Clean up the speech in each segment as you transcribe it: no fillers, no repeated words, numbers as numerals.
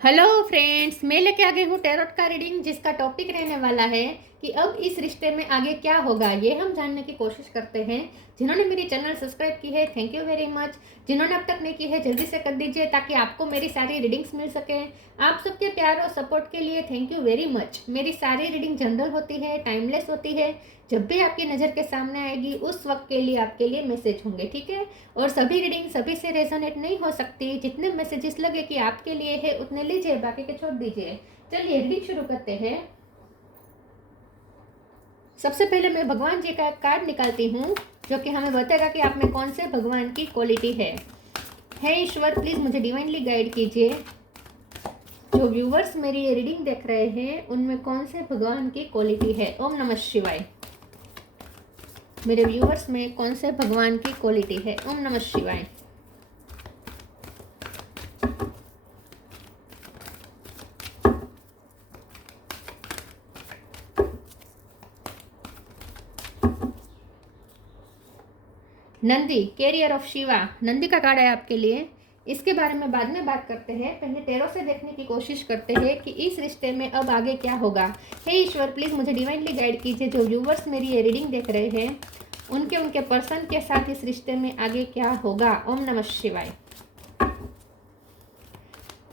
Hello friends, मैं लेके आ गई हूँ टैरोट का रीडिंग, जिसका टॉपिक रहने वाला है कि अब इस रिश्ते में आगे क्या होगा। ये हम जानने की कोशिश करते हैं। जिन्होंने मेरी चैनल सब्सक्राइब की है, थैंक यू वेरी मच। जिन्होंने अब तक नहीं की है, जल्दी से कर दीजिए ताकि आपको मेरी सारी रीडिंग्स मिल सके। आप सबके प्यार और सपोर्ट के लिए थैंक यू वेरी मच। मेरी सारी रीडिंग जनरल होती है, टाइमलेस होती है। जब भी आपकी नज़र के सामने आएगी उस वक्त के लिए आपके लिए मैसेज होंगे, ठीक है। और सभी रीडिंग सभी से रेजोनेट नहीं हो सकती। जितने मैसेजेस लगे कि आपके लिए है उतने लीजिए, बाकी के छोड़ दीजिए। चलिए रीडिंग शुरू करते हैं। सबसे पहले मैं भगवान जी का एक कार्ड निकालती हूँ, जो कि हमें बताएगा कि आप में कौन से भगवान की क्वालिटी है। हे ईश्वर, प्लीज़ मुझे डिवाइनली गाइड कीजिए। जो व्यूवर्स मेरी ये रीडिंग देख रहे हैं उनमें कौन से भगवान की क्वालिटी है। ओम नमः शिवाय। मेरे व्यूवर्स में कौन से भगवान की क्वालिटी है। ओम नमः शिवाय। नंदी, कैरियर ऑफ शिवा, नंदी का कार्ड है आपके लिए। इसके बारे में बाद में बात करते हैं। पहले टैरो से देखने की कोशिश करते हैं कि इस रिश्ते में अब आगे क्या होगा। हे ईश्वर, प्लीज़ मुझे डिवाइनली गाइड कीजिए। जो व्यूवर्स मेरी ये रीडिंग देख रहे हैं उनके पर्सन के साथ इस रिश्ते में आगे क्या होगा। ओम नमः शिवाय।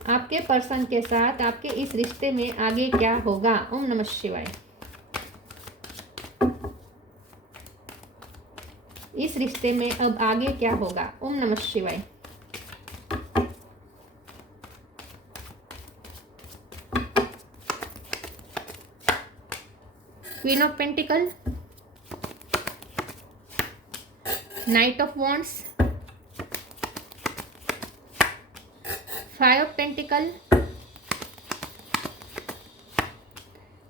आपके पर्सन के साथ आपके इस रिश्ते में आगे क्या होगा। ओम नमः शिवाय। इस रिश्ते में अब आगे क्या होगा। Om Namah Shivaya. Queen of pentacle, knight of wands, five of pentacle,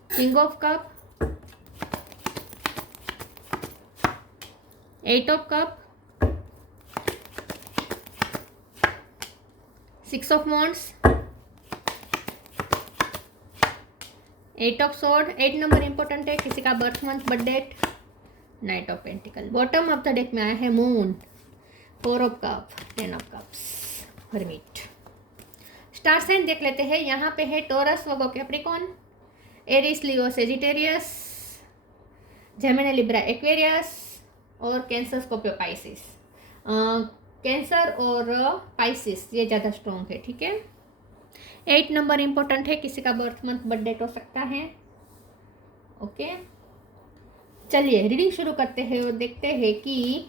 king of cup, eight of cup, six of wands, eight of sword. 8 number important है, किसी का birth month, birth date, knight of pentacle. Bottom of the deck में आया है moon, 4 of cup, 10 of cups, hermit. Star sign देख लेते हैं। यहाँ पे है Taurus, Virgo, Capricorn, Aries, Leo, Sagittarius, Gemini, Libra, Aquarius और कैंसर, स्कॉर्पियो, पाइसिस। कैंसर और पाइसिस ये ज़्यादा स्ट्रॉन्ग है, ठीक है। 8 नंबर इंपॉर्टेंट है, किसी का बर्थ मंथ, बर्थ डेट हो सकता है। ओके, चलिए रीडिंग शुरू करते हैं और देखते हैं कि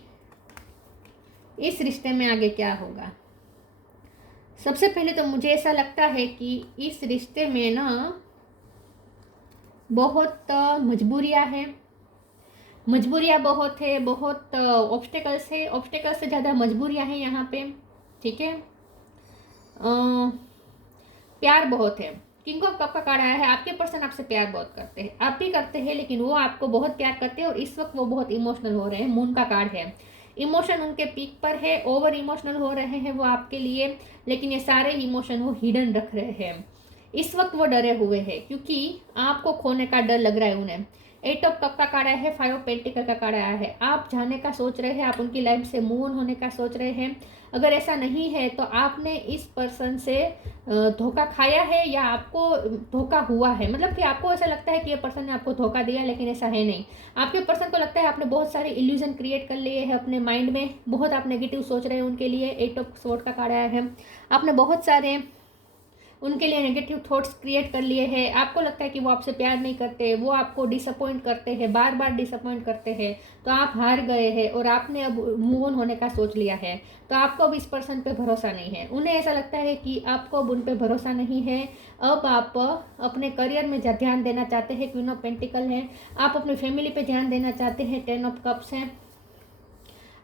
इस रिश्ते में आगे क्या होगा। सबसे पहले तो मुझे ऐसा लगता है कि इस रिश्ते में ना बहुत मजबूरियां हैं। मजबूरियां बहुत है, बहुत ऑब्स्टेकल्स है। ऑब्स्टेकल्स से ज़्यादा मजबूरियां हैं यहाँ पे, ठीक है। प्यार बहुत है। किंग ऑफ कप का कार्ड आया है। आपके पर्सन आपसे प्यार बहुत करते हैं, आप भी करते हैं, लेकिन वो आपको बहुत प्यार करते हैं और इस वक्त वो बहुत इमोशनल हो रहे हैं। मून का कार्ड है। इमोशन उनके पीक पर है, ओवर इमोशनल हो रहे हैं वो आपके लिए, लेकिन ये सारे इमोशन वो हिडन रख रहे हैं। इस वक्त वो डरे हुए हैं क्योंकि आपको खोने का डर लग रहा है उन्हें। 8 ऑफ कप का कार्ड आया है, 5 ऑफ पेंटिकल का कार्ड आया है। आप जाने का सोच रहे हैं, आप उनकी लाइफ से मूव ऑन होने का सोच रहे हैं। अगर ऐसा नहीं है तो आपने इस पर्सन से धोखा खाया है या आपको धोखा हुआ है। मतलब कि आपको ऐसा लगता है कि ये पर्सन ने आपको धोखा दिया, लेकिन ऐसा है नहीं। आपके पर्सन को लगता है आपने बहुत सारे इल्यूजन क्रिएट कर लिए हैं अपने माइंड में, बहुत आप नेगेटिव सोच रहे हैं उनके लिए। 8 ऑफ स्वॉर्ड का कार्ड आया है। आपने बहुत सारे उनके लिए नेगेटिव थॉट्स क्रिएट कर लिए हैं। आपको लगता है कि वो आपसे प्यार नहीं करते, वो आपको डिसअपॉइंट करते हैं, बार बार डिसअपॉइंट करते हैं, तो आप हार गए हैं और आपने अब मूव ऑन होने का सोच लिया है। तो आपको अब इस पर्सन पे भरोसा नहीं है। उन्हें ऐसा लगता है कि आपको अब उन पे भरोसा नहीं है। अब आप अपने करियर में ध्यान देना चाहते हैं, क्वीन ऑफ पेंटिकल है। आप अपनी फैमिली पे ध्यान देना चाहते हैं, 10 ऑफ कप्स हैं।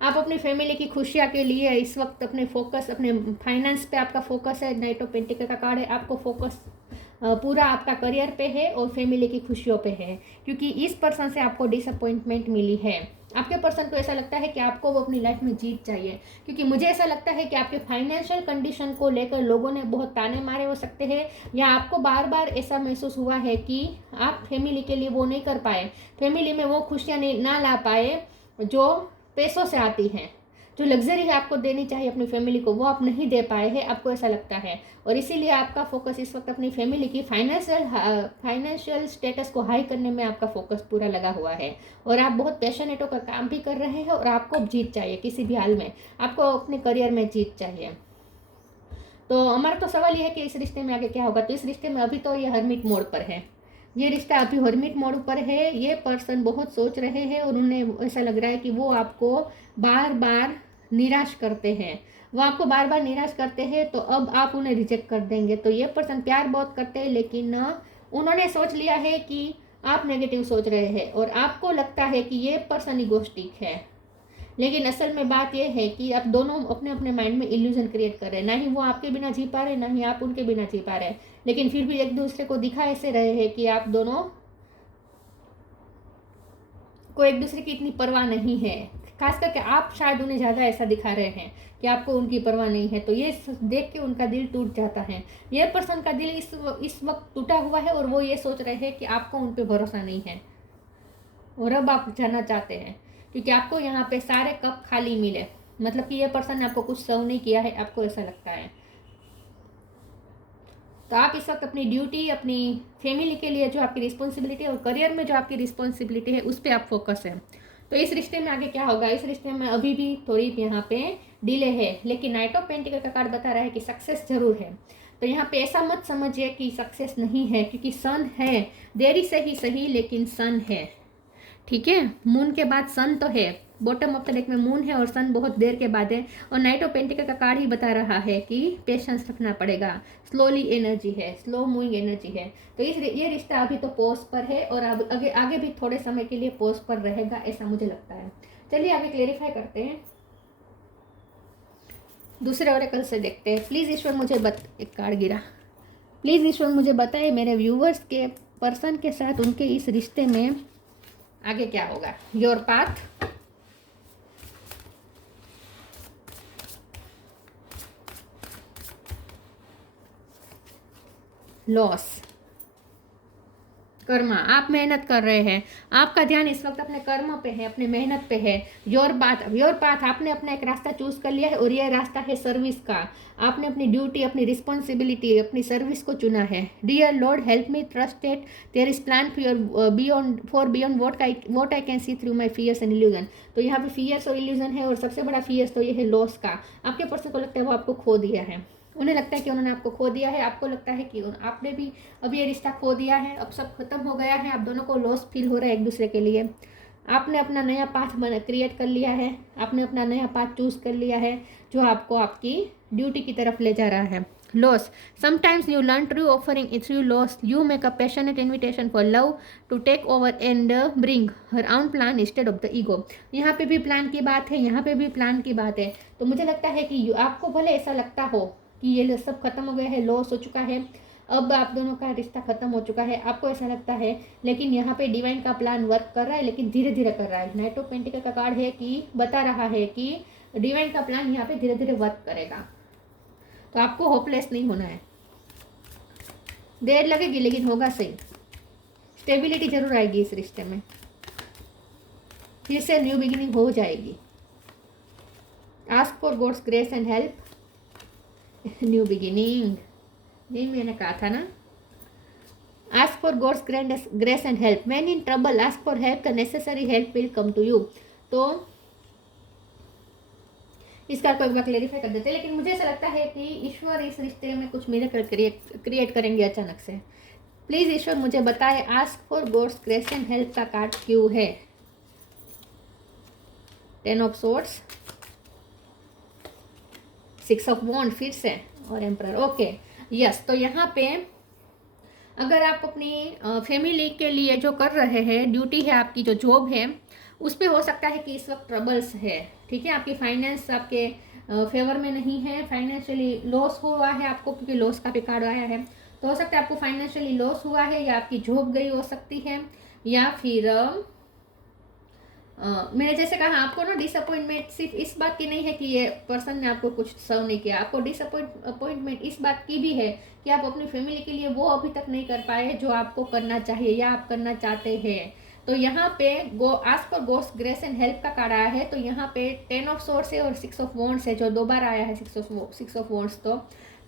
आप अपनी फैमिली की खुशियाँ के लिए इस वक्त अपने फोकस, अपने फाइनेंस पे आपका फोकस है। नाइट ऑफ पेंटिकल का कार्ड है। आपको फोकस पूरा आपका करियर पे है और फैमिली की खुशियों पे है, क्योंकि इस पर्सन से आपको डिसअपॉइंटमेंट मिली है। आपके पर्सन को ऐसा लगता है कि आपको वो अपनी लाइफ में जीत चाहिए, क्योंकि मुझे ऐसा लगता है कि आपके फाइनेंशियल कंडीशन को लेकर लोगों ने बहुत ताने मारे हो सकते हैं, या आपको बार बार ऐसा महसूस हुआ है कि आप फैमिली के लिए वो नहीं कर पाए, फैमिली में वो खुशियाँ नहीं ना ला पाए जो पैसों से आती हैं। जो लग्जरी है आपको देनी चाहिए अपनी फैमिली को, वो आप नहीं दे पाए हैं, आपको ऐसा लगता है। और इसीलिए आपका फोकस इस वक्त अपनी फैमिली की फाइनेंशियल स्टेटस को हाई करने में आपका फोकस पूरा लगा हुआ है। और आप बहुत पैशनेट होकर काम भी कर रहे हैं और आपको जीत चाहिए, किसी भी हाल में आपको अपने करियर में जीत चाहिए। तो हमारा तो सवाल ये है कि इस रिश्ते में आगे क्या होगा। तो इस रिश्ते में अभी तो ये हर्मिट मोड पर है, ये रिश्ता अभी हर्मिट मोड पर है। ये पर्सन बहुत सोच रहे हैं और उन्हें ऐसा लग रहा है कि वो आपको बार बार निराश करते हैं, वो आपको बार बार निराश करते हैं, तो अब आप उन्हें रिजेक्ट कर देंगे। तो ये पर्सन प्यार बहुत करते हैं, लेकिन उन्होंने सोच लिया है कि आप नेगेटिव सोच रहे हैं और आपको लगता है कि ये पर्सन इगोस्टिक है। लेकिन असल में बात यह है कि आप दोनों अपने अपने माइंड में इल्यूजन क्रिएट कर रहे हैं, ना ही वो आपके बिना जी पा रहे, ना ही आप उनके बिना जी पा रहे, लेकिन फिर भी एक दूसरे को दिखा ऐसे रहे हैं कि आप दोनों को एक दूसरे की इतनी परवाह नहीं है। खास करके आप शायद उन्हें ज़्यादा ऐसा दिखा रहे हैं कि आपको उनकी परवाह नहीं है। तो ये देख के उनका दिल टूट जाता है। ये पर्सन का दिल इस वक्त टूटा हुआ है और वो ये सोच रहे हैं कि आपको उन पर भरोसा नहीं है और अब आप जाना चाहते हैं, क्योंकि आपको यहाँ पे सारे कप खाली मिले। मतलब कि ये पर्सन ने आपको कुछ सर्व नहीं किया है, आपको ऐसा लगता है। तो आप इस वक्त अपनी ड्यूटी, अपनी फैमिली के लिए जो आपकी रिस्पॉन्सिबिलिटी है और करियर में जो आपकी रिस्पॉन्सिबिलिटी है उस पर आप फोकस है। तो इस रिश्ते में आगे क्या होगा, इस रिश्ते में अभी भी थोड़ी यहाँ पे डिले है, लेकिन नाइट ऑफ पेंटिकल का कार्ड बता रहा है कि सक्सेस जरूर है। तो यहाँ पे ऐसा मत समझिए कि सक्सेस नहीं है, क्योंकि सन है, देरी से ही सही लेकिन सन है। ठीक है, मून के बाद सन तो है, बॉटम ऑफ द डेक में मून है और सन बहुत देर के बाद है। और नाइट ऑफ पेंटिकल का कार्ड ही बता रहा है कि पेशेंस रखना पड़ेगा, स्लोली एनर्जी है, स्लो मूविंग एनर्जी है। तो ये रिश्ता अभी तो पोज पर है और अब आगे भी थोड़े समय के लिए पोज पर रहेगा, ऐसा मुझे लगता है। चलिए आगे क्लेरिफाई करते हैं, दूसरे ओरेकल से देखते हैं। प्लीज़ ईश्वर मुझे एक कार्ड गिरा, प्लीज़ ईश्वर मुझे बताए मेरे व्यूवर्स के पर्सन के साथ उनके इस रिश्ते में आगे क्या होगा। Your path, loss, Karma. आप मेहनत कर रहे हैं, आपका ध्यान इस वक्त अपने कर्म पे है, अपने मेहनत पे है। योर पाथ, आपने अपना एक रास्ता चूज कर लिया है और यह रास्ता है सर्विस का। आपने अपनी ड्यूटी, अपनी रिस्पॉन्सिबिलिटी, अपनी सर्विस को चुना है। Dear Lord help me trust it, there is plan for beyond what I can see through my fears and illusion. तो यहाँ पे फियर्स और इल्यूजन है और सबसे बड़ा फियर्स तो ये है लॉस का। आपके पर्सन को लगता है वो आपको खो दिया है, उन्हें लगता है कि उन्होंने आपको खो दिया है, आपको लगता है कि आपने भी अब ये रिश्ता खो दिया है, अब सब खत्म हो गया है, आप दोनों को लॉस फील हो रहा है एक दूसरे के लिए। आपने अपना नया पाथ क्रिएट कर लिया है, आपने अपना नया पाथ चूज कर लिया है जो आपको आपकी ड्यूटी की तरफ ले जा रहा है। Loss, sometimes you learn through offering it's you loss, you make a passionate invitation for love to take over and bring her own plan instead of the ego. यहाँ पे भी प्लान की बात है, यहाँ पे भी प्लान की बात है। तो मुझे लगता है कि आपको भले ऐसा लगता हो कि ये सब खत्म हो गया है, लॉस हो चुका है, अब आप दोनों का रिश्ता खत्म हो चुका है, आपको ऐसा लगता है, लेकिन यहाँ पे डिवाइन का प्लान वर्क कर रहा है, लेकिन धीरे धीरे कर रहा है। नाइट ऑफ पेंटिकल का कार्ड है कि बता रहा है कि डिवाइन का प्लान यहाँ पे धीरे धीरे वर्क करेगा। तो आपको होपलेस नहीं होना है, देर लगेगी लेकिन होगा सही। स्टेबिलिटी जरूर आएगी इस रिश्ते में, फिर से न्यू बिगिनिंग हो जाएगी। Ask for God's grace and help, new beginning, ये मैंने कहा था ना। Ask for God's grace and help, man in trouble ask for help, the necessary help will come to you. तो इसका कोई बात क्लेरिफाई कर देते हैं, लेकिन मुझे ऐसा लगता है कि ईश्वर इस रिश्ते में कुछ मिरेकल क्रिएट करेंगे अचानक से। प्लीज ईश्वर मुझे बताए ask for God's grace and help का कार्ड क्यों है। 10 ऑफ सोर्ड्स, 6 ऑफ वॉन्ड फिर से और एम्परर। ओके यस, तो यहाँ पे अगर आप अपनी फैमिली के लिए जो कर रहे हैं, ड्यूटी है आपकी, जो जॉब है, उस पर हो सकता है कि इस वक्त ट्रबल्स है। ठीक है, आपकी फाइनेंस आपके फेवर में नहीं है, फाइनेंशियली लॉस हुआ है आपको, क्योंकि लॉस का भी कार्ड आया है। तो हो सकता है आपको फाइनेंशियली लॉस हुआ है, या आपकी जॉब गई हो सकती है, या फिर मैंने जैसे कहा आपको ना डिसअपॉइंटमेंट सिर्फ इस बात की नहीं है कि ये पर्सन ने आपको कुछ सर्व नहीं किया, आपको डिसअपॉइंटमेंट इस बात की भी है कि आप अपनी फैमिली के लिए वो अभी तक नहीं कर पाए जो आपको करना चाहिए या आप करना चाहते हैं। तो यहाँ पे ask for grace and help का कार्ड आया है। तो यहाँ पे 10 ऑफ सोर्स है और 6 ऑफ वॉन्ड्स है, जो 2 बार आया है 6 ऑफ वॉन्ड्स।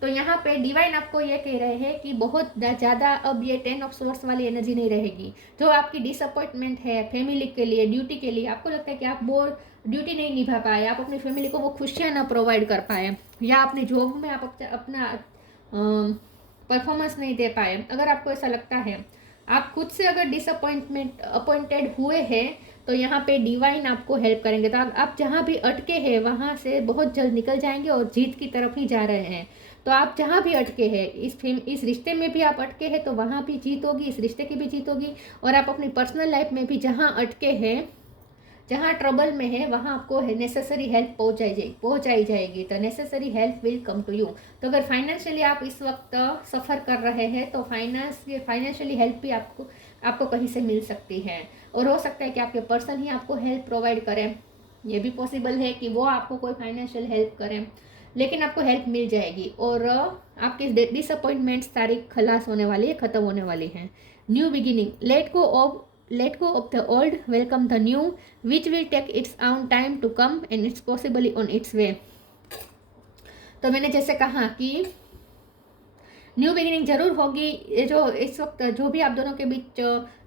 तो यहाँ पे डिवाइन आपको ये कह रहे हैं कि बहुत ज़्यादा अब ये 10 ऑफ सोर्स वाली एनर्जी नहीं रहेगी। जो आपकी डिसअपॉइंटमेंट है फैमिली के लिए, ड्यूटी के लिए, आपको लगता है कि आप वो ड्यूटी नहीं निभा पाए, आप अपनी फैमिली को वो खुशियाँ ना प्रोवाइड कर पाए, या अपनी जॉब में आप अपना परफॉर्मेंस नहीं दे पाए, अगर आपको ऐसा लगता है, आप खुद से अगर अपॉइंटेड हुए हैं, तो यहाँ पे डिवाइन आपको हेल्प करेंगे। तो आप जहाँ भी अटके हैं वहाँ से बहुत जल्द निकल जाएंगे और जीत की तरफ ही जा रहे हैं। तो आप जहाँ भी अटके हैं, इस रिश्ते में भी आप अटके हैं तो वहाँ भी जीत होगी, इस रिश्ते की भी जीत होगी। और आप अपनी पर्सनल लाइफ में भी जहाँ अटके हैं, जहाँ ट्रबल में है, वहाँ आपको नेसेसरी हेल्प पहुँचाई जाएगी। तो necessary help will come to you. तो अगर फाइनेंशियली आप इस वक्त सफ़र कर रहे हैं तो फाइनेंशियली हेल्प भी आपको कहीं से मिल सकती है। और हो सकता है कि आपके पर्सन ही आपको हेल्प प्रोवाइड करें, ये भी पॉसिबल है कि वो आपको कोई फाइनेंशियल हेल्प करें, लेकिन आपको हेल्प मिल जाएगी। और आपकी डिसअपॉइंटमेंट्स सारी खलास होने वाली है, ख़त्म होने वाली हैं। New beginning, let go of the old, welcome the new, which will take its own time to come and it's possibly on its way। तो मैंने जैसे कहा कि न्यू बिगिनिंग जरूर होगी। ये जो इस वक्त जो भी आप दोनों के बीच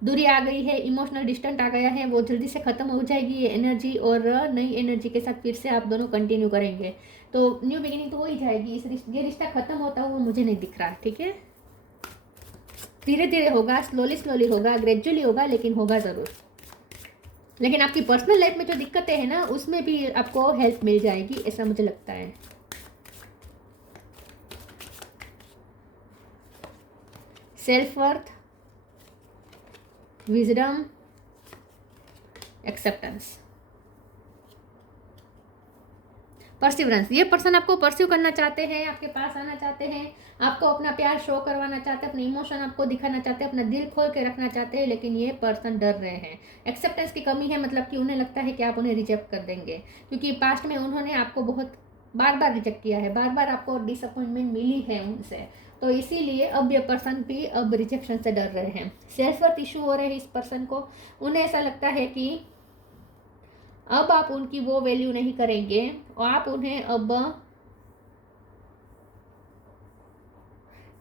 दूरी आ गई है, इमोशनल डिस्टेंट आ गया है, वो जल्दी से ख़त्म हो जाएगी ये एनर्जी, और नई एनर्जी के साथ फिर से आप दोनों कंटिन्यू करेंगे। तो न्यू बिगिनिंग तो हो ही जाएगी। ये रिश्ता ख़त्म होता हुआ मुझे नहीं दिख रहा, ठीक है। धीरे धीरे होगा, स्लोली होगा, ग्रेजुअली होगा, लेकिन होगा ज़रूर। लेकिन आपकी पर्सनल लाइफ में जो दिक्कतें हैं ना, उसमें भी आपको हेल्प मिल जाएगी, ऐसा मुझे लगता है। Self worth, wisdom, acceptance, perseverance. ये पर्सन आपको परस्यू करना चाहते हैं, आपके पास आना चाहते हैं, आपको अपना प्यार शो करवाना चाहते हैं, अपने इमोशन आपको दिखाना चाहते हैं, अपना दिल खोल के रखना चाहते हैं, लेकिन ये पर्सन डर रहे हैं। एक्सेप्टेंस की कमी है, मतलब कि उन्हें लगता है कि आप उन्हें रिजेक्ट कर देंगे, क्योंकि पास्ट में उन्होंने आपको बहुत बार रिजेक्ट किया है, बार आपको डिसअपॉइंटमेंट मिली है उनसे। तो इसीलिए अब ये पर्सन भी अब रिजेक्शन से डर रहे हैं। सेल्फ वर्थ इशू हो रहे हैं इस पर्सन को। उन्हें ऐसा लगता है कि अब आप उनकी वो वैल्यू नहीं करेंगे, और आप उन्हें अब,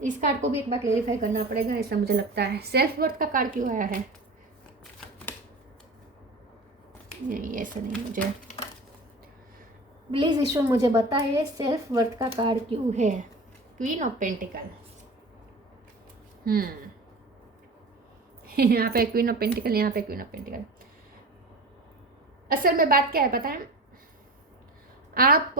इस कार्ड को भी एक बार क्लेरिफाई करना पड़ेगा, ऐसा मुझे लगता है। सेल्फ वर्थ का कार्ड क्यों आया है? नहीं, ऐसा नहीं, मुझे प्लीज ईश्वर मुझे बताइए सेल्फ वर्थ का कार्ड क्यों है। क्वीन ऑफ पेंटिकल, यहाँ पे क्वीन ऑफ पेंटिकल, यहाँ पे क्वीन ऑफ पेंटिकल। असल में बात क्या है पता है, आप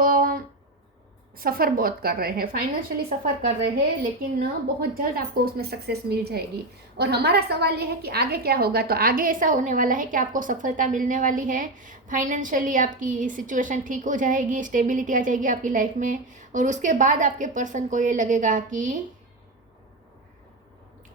सफ़र बहुत कर रहे हैं, फाइनेंशियली सफ़र कर रहे हैं, लेकिन बहुत जल्द आपको उसमें सक्सेस मिल जाएगी। और हमारा सवाल ये है कि आगे क्या होगा। तो आगे ऐसा होने वाला है कि आपको सफलता मिलने वाली है, फाइनेंशियली आपकी सिचुएशन ठीक हो जाएगी, स्टेबिलिटी आ जाएगी आपकी लाइफ में। और उसके बाद आपके पर्सन को ये लगेगा कि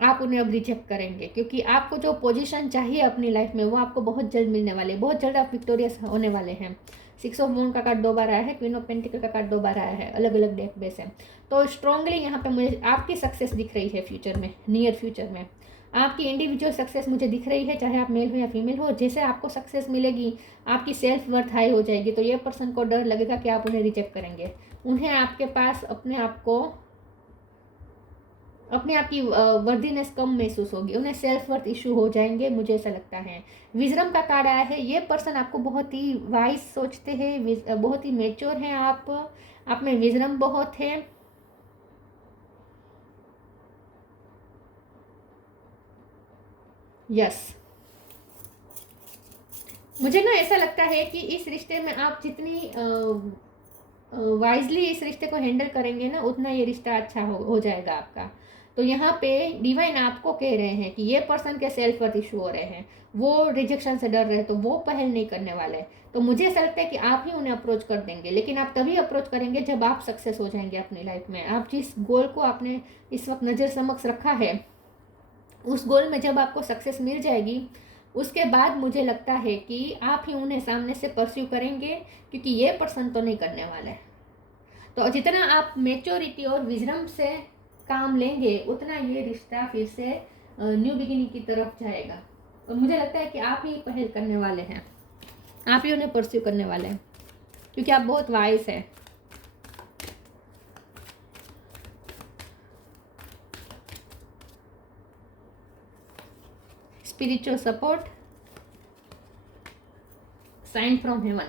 आप उन्हें अब रिजेक्ट करेंगे, क्योंकि आपको जो पोजीशन चाहिए अपनी लाइफ में वो आपको बहुत जल्द मिलने वाली है, बहुत जल्द आप विक्टोरियस होने वाले हैं। 6 ऑफ वॉन्ड का कार्ड 2 बार आया है, क्वीन ऑफ पेंटिकल का कार्ड 2 बार आया है, अलग अलग डेक बेस है। तो स्ट्रांगली यहाँ पे मुझे आपकी सक्सेस दिख रही है फ्यूचर में, नियर फ्यूचर में आपकी इंडिविजुअल सक्सेस मुझे दिख रही है, चाहे आप मेल हो या फीमेल हो। जैसे आपको सक्सेस मिलेगी, आपकी सेल्फ वर्थ हाई हो जाएगी, तो ये पर्सन को डर लगेगा कि आप उन्हें रिजेक्ट करेंगे। उन्हें आपके पास अपने आप की वर्दीनेस कम महसूस होगी, उन्हें सेल्फ वर्थ इशू हो जाएंगे, मुझे ऐसा लगता है। विजडम का कार्ड आया है, ये पर्सन आपको बहुत ही वाइज सोचते हैं, बहुत ही मेच्योर हैं आप में विजडम बहुत है। यस, मुझे ना ऐसा लगता है कि इस रिश्ते में आप जितनी वाइजली इस रिश्ते को हैंडल करेंगे ना, उतना ये रिश्ता अच्छा हो जाएगा आपका। तो यहाँ पे डिवाइन आपको कह रहे हैं कि ये पर्सन के सेल्फ वर्थ इशू हो रहे हैं, वो रिजेक्शन से डर रहे हैं, तो वो पहल नहीं करने वाले। तो मुझे ऐसा लगता है कि आप ही उन्हें अप्रोच कर देंगे, लेकिन आप तभी अप्रोच करेंगे जब आप सक्सेस हो जाएंगे अपनी लाइफ में। आप जिस गोल को आपने इस वक्त नज़र समक्ष रखा है, उस गोल में जब आपको सक्सेस मिल जाएगी, उसके बाद मुझे लगता है कि आप ही उन्हें सामने से परस्यू करेंगे, क्योंकि ये पर्सन तो नहीं करने वाले। तो जितना आप मेच्योरिटी और विजडम से काम लेंगे, उतना ये रिश्ता फिर से न्यू बिगिनिंग की तरफ जाएगा। और मुझे लगता है कि आप ही पहल करने वाले हैं, आप ही उन्हें परस्यू करने वाले हैं, क्योंकि आप बहुत वाइज हैं। Spiritual support, sign from heaven.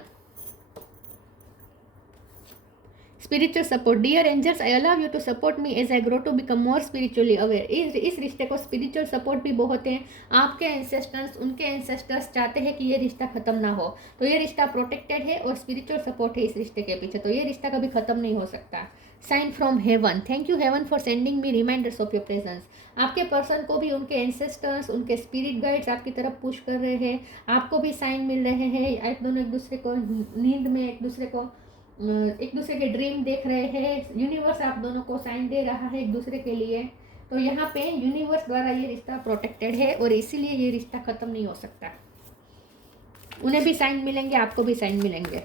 Spiritual support, dear angels I allow you to support me as I grow to become more spiritually aware. इस रिश्ते को स्पिरिचुअल सपोर्ट भी बहुत है। आपके एंसेस्टर्स, उनके एंसेस्टर्स चाहते हैं कि ये रिश्ता खत्म ना हो, तो ये रिश्ता प्रोटेक्टेड है और स्पिरिचुअल सपोर्ट है इस रिश्ते के पीछे, तो ये रिश्ता कभी खत्म नहीं हो सकता। Sign from heaven, thank you heaven for sending me reminders of your presence. आपके पर्सन को भी उनके एंसेस्टर्स, उनके स्पिरिट गाइड्स आपकी तरफ पुश कर रहे हैं, आपको भी साइन मिल रहे हैं। आप दोनों एक दूसरे को नींद में एक दूसरे के ड्रीम देख रहे हैं। यूनिवर्स आप दोनों को साइन दे रहा है एक दूसरे के लिए, तो यहाँ पे यूनिवर्स द्वारा ये रिश्ता प्रोटेक्टेड है और इसीलिए ये रिश्ता खत्म नहीं हो सकता। उन्हें भी साइन मिलेंगे, आपको भी साइन मिलेंगे।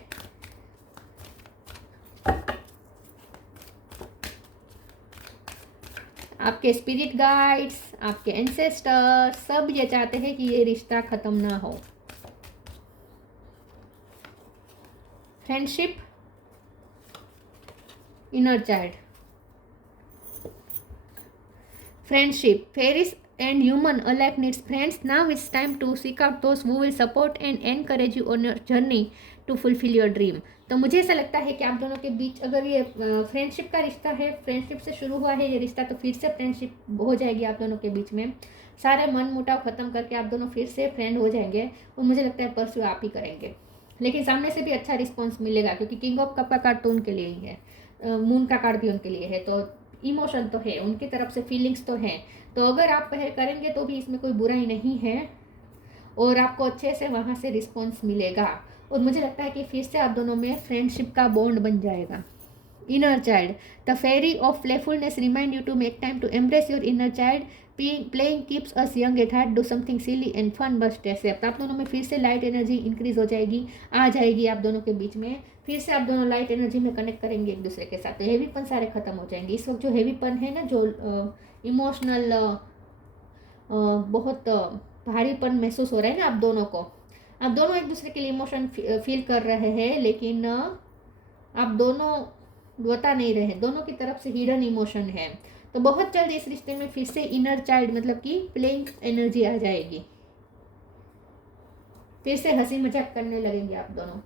आपके स्पिरिट गाइड्स, आपके एंसेस्टर्स सब ये चाहते हैं कि ये रिश्ता खत्म ना हो। Friendship, inner child, friendship, fairies and human alike needs friends. Now it's time to seek out those who will support and encourage you on your journey to fulfill your dream. तो मुझे ऐसा लगता है कि आप दोनों के बीच अगर ये फ्रेंडशिप का रिश्ता है, फ्रेंडशिप से शुरू हुआ है ये रिश्ता, तो फिर से फ्रेंडशिप हो जाएगी आप दोनों के बीच में। सारे मन मुटाव खत्म करके आप दोनों फिर से फ्रेंड हो जाएंगे और मुझे लगता है परस्यू आप ही करेंगे, लेकिन सामने से भी अच्छा रिस्पॉन्स मिलेगा, क्योंकि किंग ऑफ कप का कार्ड तो उनके लिए ही है, मून का कार्ड भी उनके लिए है, तो इमोशन तो है उनकी तरफ से, फीलिंग्स तो हैं। तो अगर आप पहल करेंगे तो भी इसमें कोई बुराई नहीं है और आपको अच्छे से वहाँ से रिस्पॉन्स मिलेगा। और मुझे लगता है कि फिर से आप दोनों में फ्रेंडशिप का बॉन्ड बन जाएगा। Inner child, the fairy of playfulness remind you to make time to embrace your inner child. Playing keeps us young at heart, do something silly and fun but stay safe. आप दोनों में फिर से light energy increase हो जाएगी, आ जाएगी आप दोनों के बीच में। फिर से आप दोनों लाइट एनर्जी में कनेक्ट करेंगे एक दूसरे के साथ, तो हेवीपन सारे खत्म हो जाएंगे। इस वक्त जो हेवीपन है ना, जो इमोशनल बहुत भारीपन महसूस हो रहा है ना आप दोनों को, आप दोनों एक दूसरे के लिए इमोशन फील कर रहे हैं, लेकिन आप दोनों बता नहीं रहे, दोनों की तरफ से हिडन इमोशन है। तो बहुत जल्द इस रिश्ते में फिर से इनर चाइल्ड मतलब कि प्लेइंग एनर्जी आ जाएगी, फिर से हंसी मजाक करने लगेंगे आप दोनों,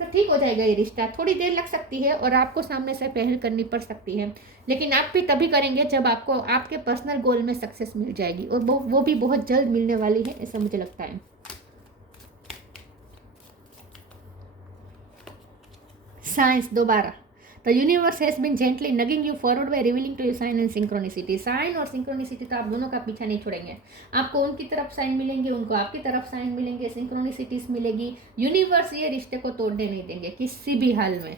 तो ठीक हो जाएगा ये रिश्ता। थोड़ी देर लग सकती है और आपको सामने से पहल करनी पड़ सकती है, लेकिन आप भी तभी करेंगे जब आपको आपके पर्सनल गोल में सक्सेस मिल जाएगी, और वो भी बहुत जल्द मिलने वाली है, ऐसा मुझे लगता है। साइंस दोबारा, the universe has been gently nudging you forward by revealing to you sign and synchronicity. Sign और सिंक्रोनिसिटी तो आप दोनों का पीछा नहीं छोड़ेंगे, आपको उनकी तरफ साइन मिलेंगे, उनको आपकी तरफ साइन मिलेंगे, सिंक्रोनिसिटीज मिलेगी। यूनिवर्स ये रिश्ते को तोड़ने नहीं देंगे किसी भी हाल में,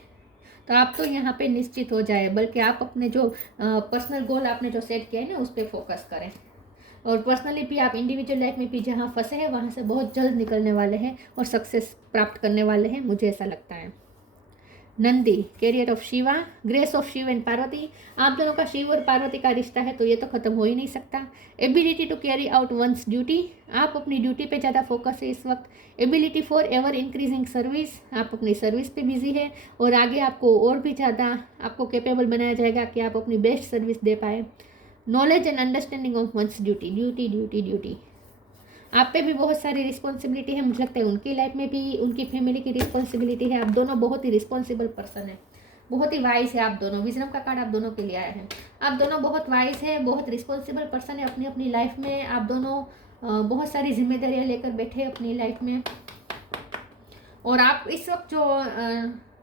तो आप तो यहाँ पे निश्चित हो जाए, बल्कि आप अपने जो पर्सनल गोल आपने जो सेट किया है ना उस पर फोकस करें, और पर्सनली भी आप इंडिविजुअल लाइफ में भी जहाँ फंसे हैं वहाँ से बहुत जल्द निकलने वाले हैं और सक्सेस प्राप्त करने वाले हैं, मुझे ऐसा लगता है। Nandi, carrier of Shiva, grace of Shiv and Parvati. आप दोनों का शिव और पार्वती का रिश्ता है, तो ये तो खत्म हो ही नहीं सकता। Ability to carry out one's duty, आप अपनी ड्यूटी पे ज़्यादा फोकस है इस वक्त। Ability for ever increasing service, आप अपनी सर्विस पे बिजी है और आगे आपको और भी ज़्यादा आपको कैपेबल बनाया जाएगा कि आप अपनी बेस्ट सर्विस दे पाए। Knowledge and understanding of once duty, duty duty duty, आप पे भी बहुत सारी रिस्पॉन्सिबिलिटी है, मुझे लगता है उनकी लाइफ में भी उनकी फैमिली की रिस्पॉन्सिबिलिटी है। आप दोनों बहुत ही रिस्पॉन्सिबल पर्सन है, बहुत ही वाइज है आप दोनों। विजडम का कार्ड आप दोनों के लिए आया है, आप दोनों बहुत वाइज है, बहुत रिस्पॉन्सिबल पर्सन है अपनी अपनी लाइफ में। आप दोनों बहुत सारी जिम्मेदारियाँ लेकर बैठे हैं अपनी लाइफ में, और आप इस वक्त जो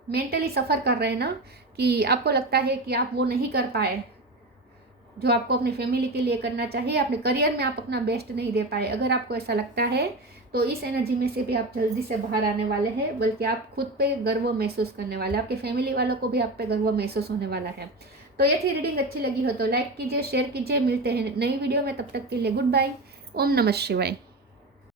मेंटली सफ़र कर रहे हैं ना, कि आपको लगता है कि आप वो नहीं कर पाए जो आपको अपनी फैमिली के लिए करना चाहिए, अपने करियर में आप अपना बेस्ट नहीं दे पाए। अगर आपको ऐसा लगता है तो इस एनर्जी में से भी आप जल्दी से बाहर आने वाले हैं, बल्कि आप खुद पे गर्व महसूस करने वाले, आपके फैमिली वालों को भी आप पे गर्व महसूस होने वाला है। तो ये थी रीडिंग, अच्छी लगी हो तो लाइक कीजिए, शेयर कीजिए। मिलते हैं नई वीडियो में, तब तक के लिए गुड बाय। ओम नमः शिवाय।